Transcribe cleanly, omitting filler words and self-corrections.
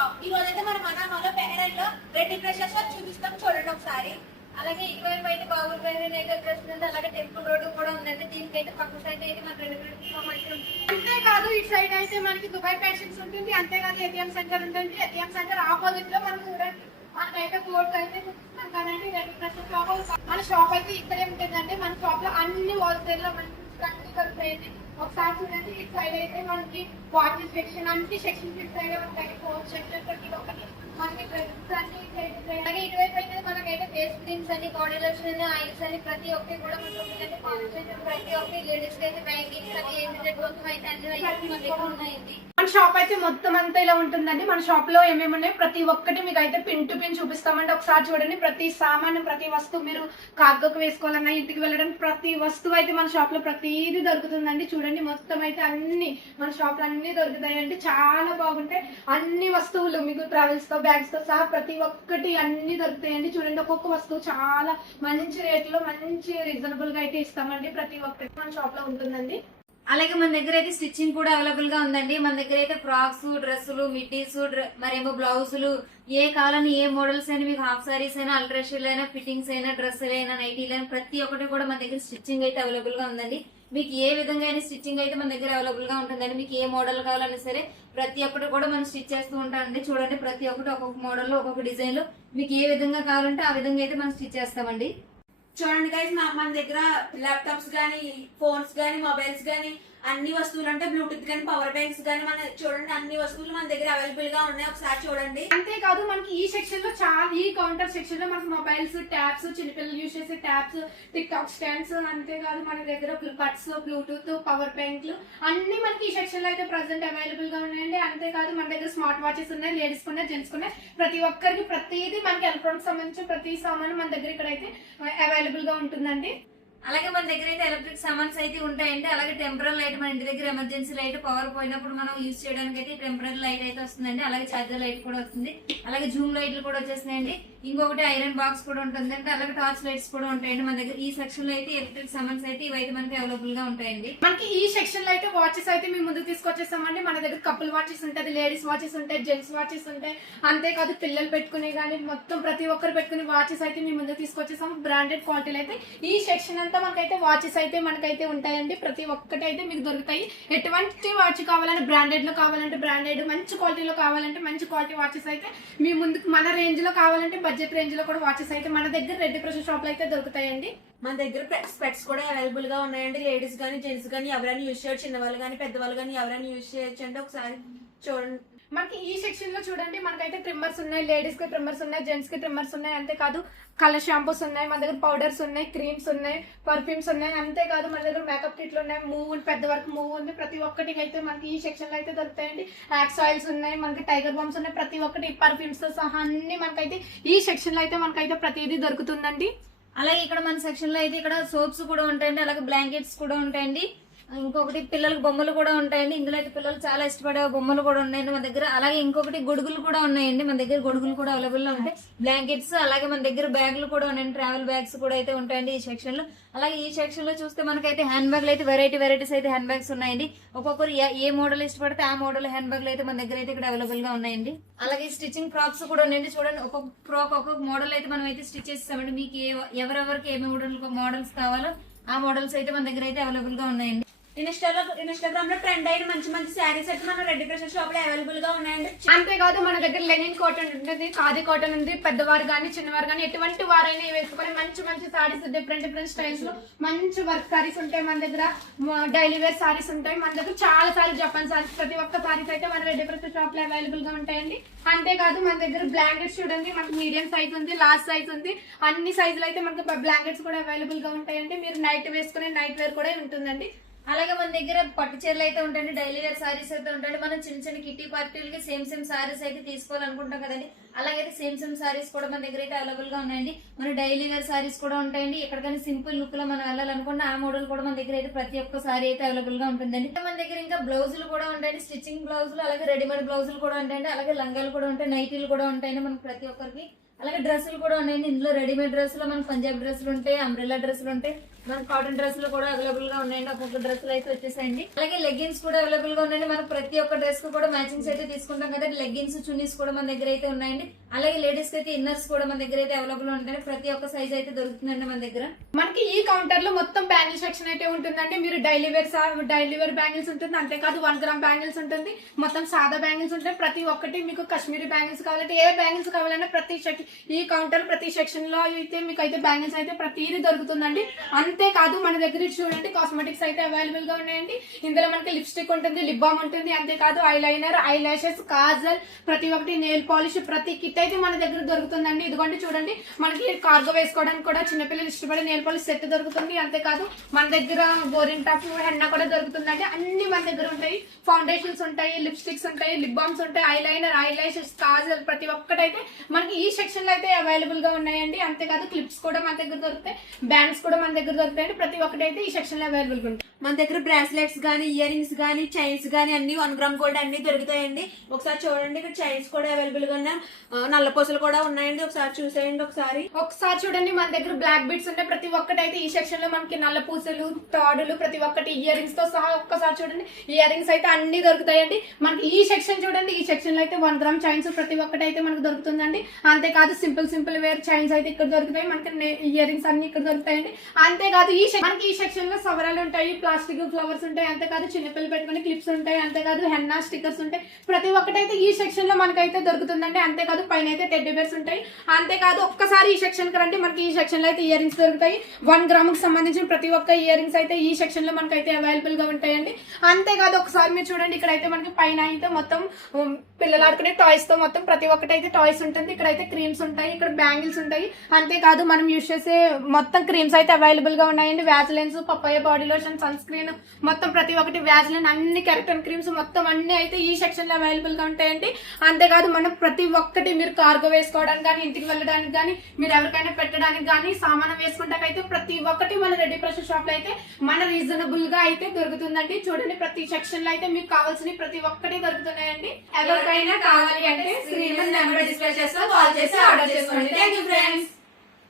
Shop. ఈ రోజు అయితే మనం అనామాలో పెహరన్ లో రెడ్ డ్రెస్సెస్ చూపిస్తాం, చూడండి ఒకసారి. అలాగే ఇటువైపు అయితే బాబుల్ నైగర్ డ్రెస్ ఉంది, అలాగే టెంపుల్ రోడ్ కూడా ఉందండి. దీనికైతే పక్క సైడ్ అయితే మనకి రెండు అంతేకాదు ఇటు సైడ్ అయితే మనకి దుబాయ్ ఫ్యాషన్స్ ఉంటుంది, అంతేకాదు ఏటీఎం సెంటర్ ఉంటుంది. ఏటీఎం సెంటర్ ఆపోజిట్ లో మనం చూడండి మనకైతే బోర్డు అయితే చూపిస్తాం కదండి. రెడ్ డ్రెస్సెస్ మన షాప్ అయితే ఇక్కడే ఉంటుందండి. మన షాప్ లో అన్ని హోల్సేల్ లో మనకి అన్ని దొరుకుతాయండి. ఒకసారి చూడండి ఇటు సైడ్ అయితే మనకి వాటర్ సెక్షన్ అన్ని సెక్షన్స్ ఇటు సైడ్ ఉంటాయి. ఫోర్ సెక్షన్ ప్రతి ఒక్కటి మనకి డ్రెస్సెస్ అన్ని అలాగే ఇటువైపు అయితే మనకైతే ఫేస్ క్రీమ్స్ అని, బాడీ లోషన్, ఆయిల్స్ అని ప్రతి ఒక్కటి కూడా మనకి ప్రతి ఒక్కటి లేడీస్ కి అయితే బ్యాంకింగ్స్ అని ఏంటంటే మొత్తం అయితే అన్ని ఉన్నాయండి. మన షాప్ అయితే మొత్తం అంతా ఇలా ఉంటుందండి. మన షాప్ లో ఏమేమి ఉన్నాయి ప్రతి ఒక్కటి మీకు అయితే పిన్ టు పిన్ చూపిస్తామండి. ఒకసారి చూడండి, ప్రతి సామాను ప్రతి వస్తువు మీరు కార్గోకి వేసుకోవాలన్నా, ఇంటికి వెళ్ళడానికి ప్రతి వస్తువు అయితే మన షాప్ లో ప్రతిదీ దొరుకుతుందండి. చూడండి మొత్తం అయితే అన్ని మన షాప్ లో అన్ని దొరుకుతాయండి. చాలా బాగుంటాయి అన్ని వస్తువులు, మీకు ట్రావెల్స్ తో బ్యాగ్స్ తో సహా ప్రతి ఒక్కటి అన్ని దొరుకుతాయండి. చూడండి ఒక్కొక్క వస్తువు చాలా మంచి రేట్లో మంచి రీజనబుల్ గా అయితే ఇస్తామండి. ప్రతి ఒక్కటి మన షాప్ లో ఉంటుందండి. అలాగే మన దగ్గర అయితే స్టిచ్చింగ్ కూడా అవైలబుల్ గా ఉందండి. మన దగ్గర అయితే ఫ్రాక్స్, డ్రెస్సులు, మిడ్డీస్, మరేమో బ్లౌజులు, ఏ కావాలని ఏ మోడల్స్ అయినా, మీకు హాఫ్ సారీస్ అయినా, అల్ట్రేషన్లు అయినా, ఫిట్టింగ్స్ అయినా, డ్రెస్సులు అయినా, నైటీలు అయినా ప్రతి ఒక్కటి కూడా మన దగ్గర స్టిచ్చింగ్ అయితే అవైలబుల్ గా ఉందండి. మీకు ఏ విధంగా అయినా స్టిచ్చింగ్ అయితే మన దగ్గర అవైలబుల్ గా ఉంటుందండి. మీకు ఏ మోడల్ కావాలన్నా సరే ప్రతి ఒక్కటి కూడా మనం స్టిచ్ చేస్తూ ఉంటామండి. చూడండి ప్రతి ఒక్కటి ఒక్కొక్క మోడల్ లో ఒక్కొక్క డిజైన్ లో మీకు ఏ విధంగా కావాలంటే ఆ విధంగా అయితే మనం స్టిచ్ చేస్తామండి. చూడండి గైస్, మన దగ్గర ల్యాప్టాప్స్ గానీ, ఫోన్స్ గానీ, మొబైల్స్ గానీ అన్ని వస్తువులు అంటే బ్లూటూత్ గానీ, పవర్ బ్యాంక్స్ గానీ మన చూడండి అన్ని వస్తువులు మన దగ్గర అవైలబుల్ గా ఉన్నాయి. ఒకసారి చూడండి. అంతేకాదు మనకి ఈ సెక్షన్ లో చాలా, ఈ కౌంటర్ సెక్షన్ లో మనకి మొబైల్స్, ట్యాబ్స్, చిన్నపిల్లలు యూజ్ చేసే ట్యాబ్స్, టిక్ టాక్ స్టాండ్స్, అంతేకాదు మన దగ్గర బడ్స్, బ్లూటూత్, పవర్ బ్యాంక్లు అన్ని మనకి ఈ సెక్షన్ లో అయితే ప్రెసెంట్ అవైలబుల్ గా ఉన్నాయండి. అంతేకాదు మన దగ్గర స్మార్ట్ వాచెస్ ఉన్నాయి, లేడీస్ ఉన్నాయి, జెంట్స్ ఉన్నాయి. ప్రతి ఒక్కరికి ప్రతిదీ మనకి ఎలక్ట్రానిక్ సంబంధించిన ప్రతి సామాను మన దగ్గర ఇక్కడ అయితే అవైలబుల్ గా ఉంటుందండి. అలాగే మన దగ్గర అయితే ఎలక్ట్రిక్ సామాన్స్ అయితే ఉంటాయండి. అలాగే టెంపరరీ లైట్, మన ఇంటి దగ్గర ఎమర్జెన్సీ లైట్ పవర్ పోయినప్పుడు మనం యూజ్ చేయడానికి అయితే టెంపరరీ లైట్ అయితే వస్తుందండి. అలాగే చార్జర్ లైట్ కూడా వస్తుంది. అలాగే జూమ్ లైట్లు కూడా వచ్చేస్తున్నాయండి. ఇంకొకటి ఐరన్ బాక్స్ కూడా ఉంటుంది అంటే, అలాగే టార్చ్ లైట్స్ కూడా ఉంటాయండి మన దగ్గర. ఈ సెక్షన్ లో అయితే ఎలక్ట్రిక్ సామాన్స్ అయితే ఇవైతే మనకి అవైలబుల్ గా ఉంటాయండి. మనకి ఈ సెక్షన్ లో అయితే వాచెస్ అయితే మేము ముందుకు తీసుకొచ్చేస్తామండి. మన దగ్గర కపుల్ వాచెస్ ఉంటుంది, లేడీస్ వాచెస్ ఉంటాయి, జెంట్స్ వాచెస్ ఉంటాయి. అంతేకాదు పిల్లలు పెట్టుకునే కానీ మొత్తం ప్రతి ఒక్కరు పెట్టుకునే వాచెస్ అయితే మేము ముందుకు తీసుకొచ్చేస్తాము. బ్రాండెడ్ క్వాలిటీలు అయితే ఈ సెక్షన్ అంతా మనకైతే వాచెస్ అయితే మనకైతే ఉంటాయండి. ప్రతి ఒక్కటి అయితే మీకు దొరుకుతాయి. ఎటువంటి వాచ్ కావాలంటే బ్రాండెడ్ లో కావాలంటే బ్రాండెడ్, మంచి క్వాలిటీలో కావాలంటే మంచి క్వాలిటీ వాచెస్ అయితే మీ ముందుకు, మన రేంజ్ లో కావాలంటే బడ్జెట్ రేంజ్ లో కూడా వాచెస్ అయితే మన దగ్గర రెడ్ ప్రెషర్ షాప్ లో అయితే దొరుకుతాయండి. మన దగ్గర స్పెక్స్ కూడా అవైలబుల్ గా ఉన్నాయండి. లేడీస్ గానీ, జెంట్స్ గానీ ఎవరైనా యూజ్ చేయొచ్చు, చిన్నవాళ్ళు గానీ, పెద్దవాళ్ళు గానీ ఎవరైనా యూజ్ చేయొచ్చు అంటే ఒకసారి చూడండి. మనకి ఈ సెక్షన్ లో చూడండి మనకైతే ట్రిమ్మర్స్ ఉన్నాయి, లేడీస్ కి ట్రిమ్మర్స్ ఉన్నాయి, జెంట్స్ కి ట్రిమ్మర్స్ ఉన్నాయి. అంతేకాదు కలర్ షాంపూస్ ఉన్నాయి, మన దగ్గర పౌడర్స్ ఉన్నాయి, క్రీమ్స్ ఉన్నాయి, పర్ఫ్యూమ్స్ ఉన్నాయి. అంతేకాదు మన దగ్గర మేకప్ కిట్లు ఉన్నాయి, మూవ్ పెద్ద వరకు మూవ్ ఉంది. ప్రతి ఒక్కటి అయితే మనకి ఈ సెక్షన్ లో అయితే దొరుకుతాయండి. యాక్స్ ఆయిల్స్ ఉన్నాయి, మనకి టైగర్ బాంబ్స్ ఉన్నాయి, ప్రతి ఒక్కటి పర్ఫ్యూమ్స్ తో సహా అన్ని మనకైతే ఈ సెక్షన్ లో అయితే మనకైతే ప్రతిదీ దొరుకుతుందండి. అలాగే ఇక్కడ మన సెక్షన్ లో అయితే ఇక్కడ సోప్స్ కూడా ఉంటాయండి. అలాగే బ్లాంకెట్స్ కూడా ఉంటాయండి. ఇంకొకటి పిల్లలకు బొమ్మలు కూడా ఉంటాయండి. ఇందులో అయితే పిల్లలు చాలా ఇష్టపడే బొమ్మలు కూడా ఉన్నాయండి మన దగ్గర. అలాగే ఇంకొకటి గొడుగులు కూడా ఉన్నాయండి మన దగ్గర. గొడుగులు కూడా అవైలబుల్ లో ఉంటాయి, బ్లాంకెట్స్. అలాగే మన దగ్గర బ్యాగులు కూడా ఉన్నాయండి, ట్రావెల్ బ్యాగ్స్ కూడా అయితే ఉంటాయండి ఈ సెక్షన్ లో. అలాగే ఈ సెక్షన్ లో చూస్తే మనకైతే హ్యాండ్ బ్యాగ్లు అయితే వెరైటీస్ అయితే హ్యాండ్ బ్యాగ్స్ ఉన్నాయండి. ఒక్కొక్కరు ఏ మోడల్ ఇష్టపడితే ఆ మోడల్ హ్యాండ్ బ్యాగ్లు అయితే మన దగ్గర అయితే ఇక్కడ అవైలబుల్ గా ఉన్నాయండి. అలాగే స్టిచ్చింగ్ ఫ్రాక్స్ కూడా ఉన్నాయండి. చూడండి ఒక్కొక్క ఫ్రాక్ ఒక్కొక్క మోడల్ అయితే మనం అయితే స్టిచ్ చేస్తామండి. మీకు ఎవరెవరికి ఏ మోడల్స్ కావాలో ఆ మోడల్స్ అయితే మన దగ్గర అయితే అవైలబుల్ గా ఉన్నాయండి. ఇన్స్టాగ్రామ్ లో ట్రెండ్ అయిన మంచి మంచి శారీస్ అయితే మన రెడ్ ప్రెషర్ షాప్ లో అవైలబుల్ గా ఉన్నాయండి. అంతేకాదు మన దగ్గర లెనిన్ కాటన్ ఉంటుంది, ఖాదీ కాటన్ ఉంది. పెద్దవారు కానీ చిన్నవారు కానీ ఎటువంటి వారైనా వేసుకొని మంచి మంచి సారీస్, డిఫరెంట్ స్టైల్స్ లో మంచి వర్క్ సారీస్ ఉంటాయి మన దగ్గర. డైలీ వేర్ సారీస్ ఉంటాయి మన దగ్గర. చాలా సారీస్, జపాన్ సారీస్, ప్రతి ఒక్క సారీస్ అయితే మన రెడ్ ప్రెషర్ షాప్ లో అవైలబుల్ గా ఉంటాయండి. అంతేకాదు మన దగ్గర బ్లాంకెట్స్ చూడండి, మనకి మీడియం సైజ్ ఉంది, లార్జ్ సైజ్ ఉంది. అన్ని సైజులు అయితే మనకి బ్లాంకెట్స్ కూడా అవైలబుల్ గా ఉంటాయండి. మీరు నైట్ వేసుకునే నైట్ వేర్ కూడా ఉంటుందండి. అలాగే మన దగ్గర పట్టు చీరలు అయితే ఉంటాయండి, డైలీ వేర్ సారీస్ అయితే ఉంటాయండి. మనం చిన్న కిట్టి పార్టీలకి సేమ్ సారీస్ అయితే తీసుకోవాలనుకుంటాం కదండి. అలాగే సేమ్ సారీస్ కూడా మన దగ్గర అయితే అవైలబుల్ గా ఉన్నాయండి. మన డైలీ వేర్ సారీస్ కూడా ఉంటాయండి. ఎక్కడికైనా సింపుల్ లుక్ లో మనం వెళ్ళాలనుకుంటే ఆ మోడల్ కూడా మన దగ్గర అయితే ప్రతి ఒక్క సారీ అయితే అవైలబుల్ గా ఉంటుందండి. మన దగ్గర ఇంకా బ్లౌజులు కూడా ఉంటాయండి, స్టిచ్చింగ్ బ్లౌజులు, అలాగే రెడీమేడ్ బ్లౌజులు కూడా ఉంటాయండి. అలాగే లంగాలు కూడా ఉంటాయి, నైటీలు కూడా ఉంటాయండి మనకి ప్రతి ఒక్కరికి. అలాగే డ్రెస్సులు కూడా ఉన్నాయండి. ఇందులో రెడీమేడ్ డ్రెస్సులు మనకి పంజాబీ డ్రెస్సులు ఉంటాయి, అంబ్రెల్లా డ్రెస్సులు ఉంటాయి, మన కాటన్ డ్రెస్సులు కూడా అవైలబుల్ గా ఉన్నాయండి. ఒక్కొక్క డ్రెస్సులు అయితే వచ్చేసాయండి. అలాగే లెగ్గిన్స్ కూడా అవైలబుల్ గా ఉన్నాయండి. మనం ప్రతి ఒక్క డ్రెస్ కు కూడా మ్యాచింగ్స్ అయితే తీసుకుంటాం కదా. లెగ్గిన్స్ చున్నీస్ కూడా మన దగ్గర అయితే ఉన్నాయండి. అలాగే లేడీస్ కి అయితే ఇన్నర్స్ కూడా మన దగ్గర అయితే అవైలబుల్ ఉంటాయి. ప్రతి ఒక్క సైజ్ అయితే దొరుకుతుందండి మన దగ్గర. మనకి ఈ కౌంటర్ లో మొత్తం బ్యాంగిల్ సెక్షన్ అయితే ఉంటుందండి. మీరు డైలీ వేర్ బ్యాంగిల్స్ ఉంటుంది, అంతేకాదు 1 గ్రామ్ బ్యాంగిల్స్ ఉంటుంది, మొత్తం సాదా బ్యాంగిల్స్ ఉంటాయి. ప్రతి ఒక్కటి మీకు కాశ్మీరీ బ్యాంగిల్స్ కావాలంటే ఏ బ్యాంగిల్స్ కావాలన్నా ఈ కౌంటర్ ప్రతి సెక్షన్ లో అయితే మీకు అయితే బ్యాంగిల్స్ అయితే ప్రతిదీ దొరుకుతుందండి. అంతేకాదు మన దగ్గర చూడండి కాస్మెటిక్స్ అయితే అవైలబుల్ గా ఉన్నాయండి. ఇందులో మనకి లిప్స్టిక్ ఉంటుంది, లిప్ బామ్ ఉంటుంది, అంతేకాదు ఐలైనర్, ఐ లాషెస్, కాజల్, ప్రతి ఒక్కటి నెయిల్ పాలిష్, ప్రతి కిట్ అయితే మన దగ్గర దొరుకుతుందండి. ఇదిగోండి చూడండి, మనకి కార్గో వేసుకోవడానికి కూడా చిన్నపిల్లలు ఇష్టపడే నెయిల్ పాలిష్ సెట్ దొరుకుతుంది. అంతేకాదు మన దగ్గర గోరింటాకు హెన్నా కూడా దొరుకుతుందండి. అన్ని మన దగ్గర ఉంటాయి. ఫౌండేషన్స్ ఉంటాయి, లిప్స్టిక్స్ ఉంటాయి, లిప్ బామ్స్ ఉంటాయి, ఐలైనర్, ఐ లాషెస్, కాజల్, ప్రతి ఒక్కటైతే మనకి ఈ సెక్షన్ లో అయితే అవైలబుల్ గా ఉన్నాయండి. అంతేకాదు క్లిప్స్ కూడా మన దగ్గర దొరుకుతాయి, బ్యాండ్స్ కూడా మన దగ్గర దొరుకుతాయండి. ప్రతి ఒక్కటి అయితే ఈ సెక్షన్ లో అవైలబుల్ గా ఉంటాయి. మన దగ్గర బ్రాస్లెట్స్ గానీ, ఇయర్ రింగ్స్ గానీ, చైన్స్ గానీ అన్ని 1 గ్రామ్ గోల్డ్ అన్ని దొరుకుతాయండి. ఒకసారి చూడండి, ఇక్కడ చైన్స్ కూడా అవైలబుల్ గా ఉన్నాయి, నల్లపూసలు కూడా ఉన్నాయండి. ఒకసారి చూసేయండి. ఒకసారి చూడండి, మన దగ్గర బ్లాక్ బీడ్స్ ఉంటాయి. ప్రతి ఒక్కటి అయితే ఈ సెక్షన్ లో మనకి నల్ల పూసలు, తాడులు, ప్రతి ఒక్కటి ఇయర్ రింగ్స్ తో సహా ఒక్కసారి చూడండి, ఇయర్ రింగ్స్ అయితే అన్ని దొరుకుతాయండి. మనకి ఈ సెక్షన్ చూడండి, ఈ సెక్షన్ లో అయితే 1 గ్రామ్ చైన్స్ ప్రతి ఒక్కటి అయితే మనకు దొరుకుతుందండి. అంతేకాదు సింపుల్ వేర్ చైన్స్ అయితే ఇక్కడ దొరుకుతాయి. మనకి ఇయర్ రింగ్స్ అన్ని ఇక్కడ దొరుకుతాయండి. అంతేకాదు మనకి ఈ సెక్షన్ లో సవరాలు ఉంటాయి, ప్లాస్టిక్ ఫ్లవర్స్ ఉంటాయి, అంతేకాదు చిన్నపిల్లలు పెట్టుకునే క్లిప్స్ ఉంటాయి, అంతేకాదు హెన్నా స్టిక్కర్స్ ఉంటాయి. ప్రతి ఒక్కటైతే ఈ సెక్షన్ లో మనకైతే దొరుకుతుందండి. అంతేకాదు పైన అయితే టెడ్డీ బేర్స్ ఉంటాయి. అంతేకాదు ఒక్కసారి ఈ సెక్షన్ కి రండి, మనకి ఈ సెక్షన్ లో అయితే ఇయర్ రింగ్స్ దొరుకుతాయి. 1 గ్రామ్ కి సంబంధించిన ప్రతి ఒక్క ఇయర్ రింగ్స్ అయితే ఈ సెక్షన్ లో మనకైతే అవైలబుల్ గా ఉంటాయండి. అంతేకాదు ఒకసారి మీరు చూడండి, ఇక్కడైతే మనకి పైన అయితే మొత్తం పిల్లలు ఆడుకునే టాయ్స్ తో మొత్తం ప్రతి ఒక్కటి అయితే టాయ్స్ ఉంటుంది. ఇక్కడైతే క్రీమ్స్ ఉంటాయి, ఇక్కడ బ్యాంగిల్స్ ఉంటాయి. అంతేకాదు మనం యూజ్ చేసే మొత్తం క్రీమ్స్ అయితే అవైలబుల్ గా ఉన్నాయండి. Vaseline, papaya body lotion, sunscreen, మొత్తం ప్రతి ఒక్కటి వ్యాజిలిన్, అన్ని కెరటన్ క్రీమ్స్ మొత్తం అన్ని అయితే ఈ సెక్షన్ లో అవైలబుల్ గా ఉంటాయండి. అంతేకాదు మనం ప్రతి ఒక్కటి మీరు కార్గో వేసుకోవడానికి కానీ, ఇంటికి వెళ్ళడానికి కానీ, మీరు ఎవరికైనా పెట్టడానికి కానీ, సామానం వేసుకుంటాకైతే ప్రతి ఒక్కటి మన రెడీ ప్రెషర్ షాప్ లో అయితే మన రీజనబుల్ గా అయితే దొరుకుతుందండి. చూడండి, ప్రతి సెక్షన్ లో అయితే మీకు కావాల్సిన ప్రతి ఒక్కటి దొరుకుతున్నాయండి. ఎవరికైనా కావాలి అంటే స్క్రీన్ నెంబర్ డిస్ప్లే చేస్తా, కాల్ చేసి ఆర్డర్ చేసుకోండి. Thank you friends.